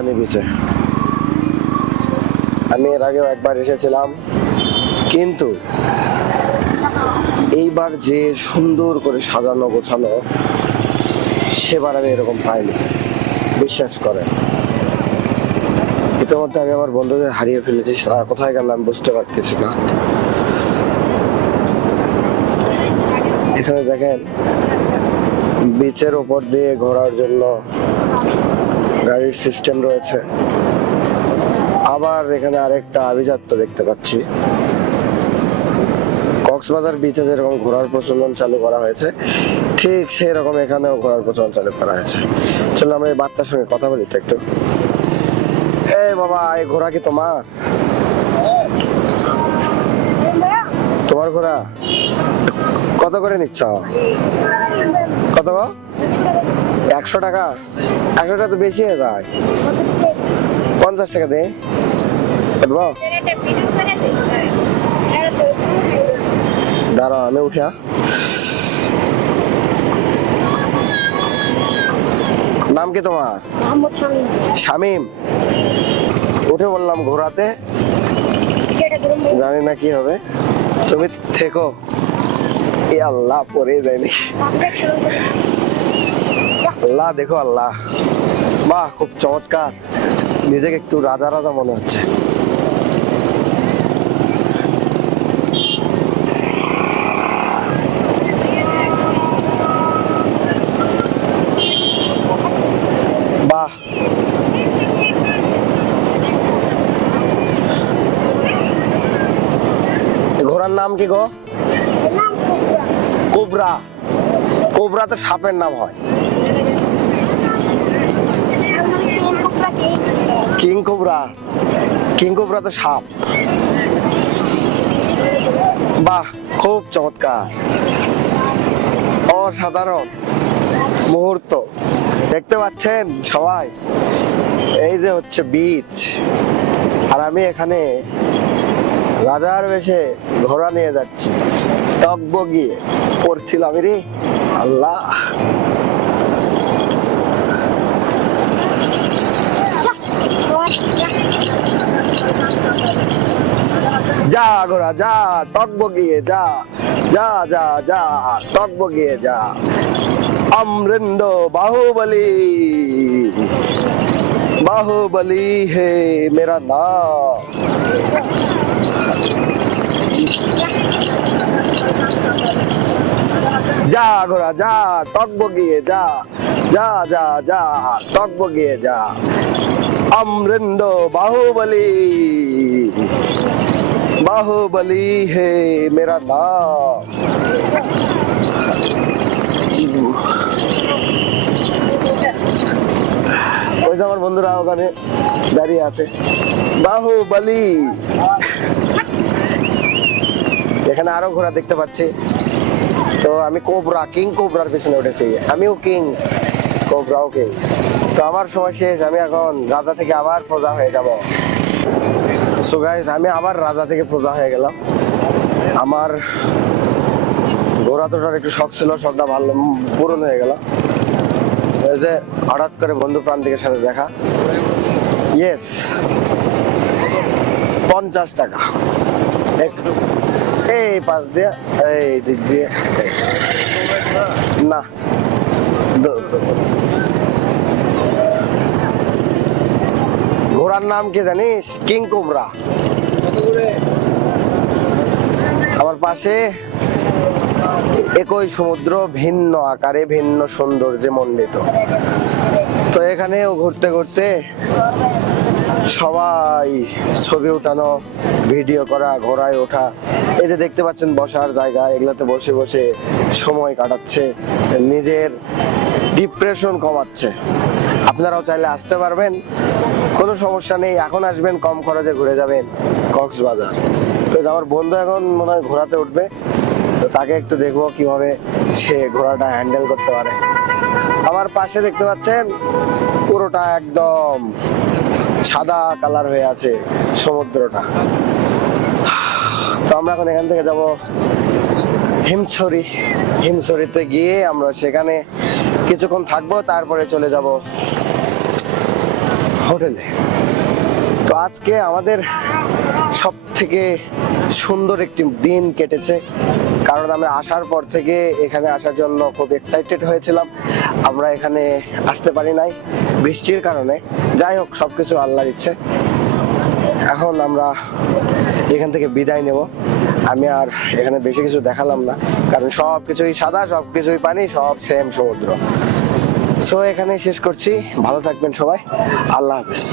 রাজধানী বিচে। আমি এর আগেও একবার এসেছিলাম, কিন্তু এইবার যে সুন্দর করে সাজানো গোছানো, সেবার আমি এরকম পাইনি, বিশ্বাস করেন। ইতিমধ্যে আমি আমার বন্ধুদের হারিয়ে ফেলেছি, তারা কোথায় গেল আমি বুঝতে পারতেছি না। এখানে দেখেন, বিচের উপর দিয়ে ঘোরার জন্য গাড়ির সিস্টেম রয়েছে। আবার এখানে আরেকটা আভিজাত্য দেখতে পাচ্ছি। কক্সবাজার বিচে যেরকম ঘোরার প্রচলন চালু করা হয়েছে, ঠিক সেই রকম এখানেও ঘোরার প্রচলন চালু করা হয়েছে। চলো আমরা এই বাচ্চার সঙ্গে কথা বলি তো একটু। এই বাবা, এই ঘোড়া কি তোমার? তোমার ঘোড়া কত করে নিচ্ছ? কত? 100 টাকা? 100 টাকা তো বেশি হয়ে যায়। 50 টাকা দে। দাঁড়াও, আমি উঠা। নাম কি তোমার? শামিম। উঠে বললাম ঘোরাতে, জানি না কি হবে, তুমি থেকো। আল্লাহ, পরে যায়নি। আল্লাহ, দেখো আল্লাহ, বাহ, খুব চমৎকার। নিজেকে একটু রাজা রাজা মনে হচ্ছে। বাহ, ঘোড়ার নাম কি গো? কোবরা। কোবরা তো সাপের নাম হয়। King cobra. কিং কোবরা তো সাপ। বাহ, খুব চমৎকার, অসাধারণ মুহূর্ত। দেখতে পাচ্ছেন সবাই, এই যে হচ্ছে বিচ, আর আমি এখানে রাজার বেশে ঘোড়া নিয়ে যাচ্ছি, টকবগিয়ে পড়ছিলাম রে আল্লাহ। যা ঘোড়া যা, টকবগিয়ে যা, যা যা যা, টকবগিয়ে যা। अमरिंदो बाहुबली, बाहुबली है मेरा नाम। जा घोड़ा जा, टकबगिए जा, जा जा जा, टकबगिए जा। अमरिंदो बाहुबली, बाहुबली है मेरा नाम। ওই যে আমার বন্ধুরা ওখানে দাঁড়িয়ে আছে, বাহুবলী। এখানে আরো ঘোড়া দেখতে পাচ্ছি। তো আমি কোবরা, কিং কোবরার পিছনে উঠেছি। আমিও কিং, কোবরাও কিং। তো আমার সময় শেষ, আমি এখন রাজা থেকে আবার প্রজা হয়ে যাব। সো গাইস, আমি আবার রাজা থেকে প্রজা হয়ে গেলাম। আমার ঘোড়া তোটার একটু শখ ছিল, শখটা ভালো পূরণ হয়ে গেল। এই যে হঠাৎ করে বন্ধু প্রান্তিকের সাথে দেখা। ইয়েস, 50 টাকা। এই পাশ দিয়ে, এই দিক দিয়ে না। ঘোড়ার নাম কি জানিস? King cobra. আমার পাশে একই সমুদ্র, ভিন্ন আকারে ভিন্ন সৌন্দর্যে মণ্ডিত। তো এখানেও ঘুরতে ঘুরতে সবাই ছবি উঠানো, ভিডিও করা, ঘোড়ায় ওঠা, এই যে দেখতে পাচ্ছেন বসার জায়গা, এগুলাতে বসে বসে সময় কাটাচ্ছে, নিজের ডিপ্রেশন কমাচ্ছে। আপনারাও চাইলে আসতে পারবেন, কোনো সমস্যা নেই। এখন আসবেন, কম খরচে ঘুরে যাবেন কক্সবাজার। তো আমার বন্ধু এখন মনে হয় ঘোড়াতে উঠবে, তো তাকে একটু দেখবো কিভাবে সে ঘোড়াটা হ্যান্ডেল করতে পারে। আমার পাশে দেখতে পাচ্ছেন পুরোটা একদম সাদা কালার হয়ে আছে সমুদ্রটা। তো আমরা এখন এখান থেকে যাব হিমছড়ি। হিমছড়িতে গিয়ে আমরা সেখানে কিছুক্ষণ থাকবো, তারপরে চলে যাব হোটেলে। তো আজকে আমাদের সব থেকে সুন্দর একটি দিন কেটেছে, কারণ আমরা আসার পর থেকে এখানে আসার জন্য খুব এক্সাইটেড হয়েছিলাম। আমরা এখানে আসতে পারি নাই বৃষ্টির কারণে। যাই হোক, সবকিছু আল্লাহর ইচ্ছে। এখন আমরা এখান থেকে বিদায় নেব। আমি আর এখানে বেশি কিছু দেখালাম না, কারণ সব কিছুই সাদা, সব কিছুই পানি, সব সেম সমুদ্র। সো এখানেই শেষ করছি। ভালো থাকবেন সবাই, আল্লাহ হাফেজ।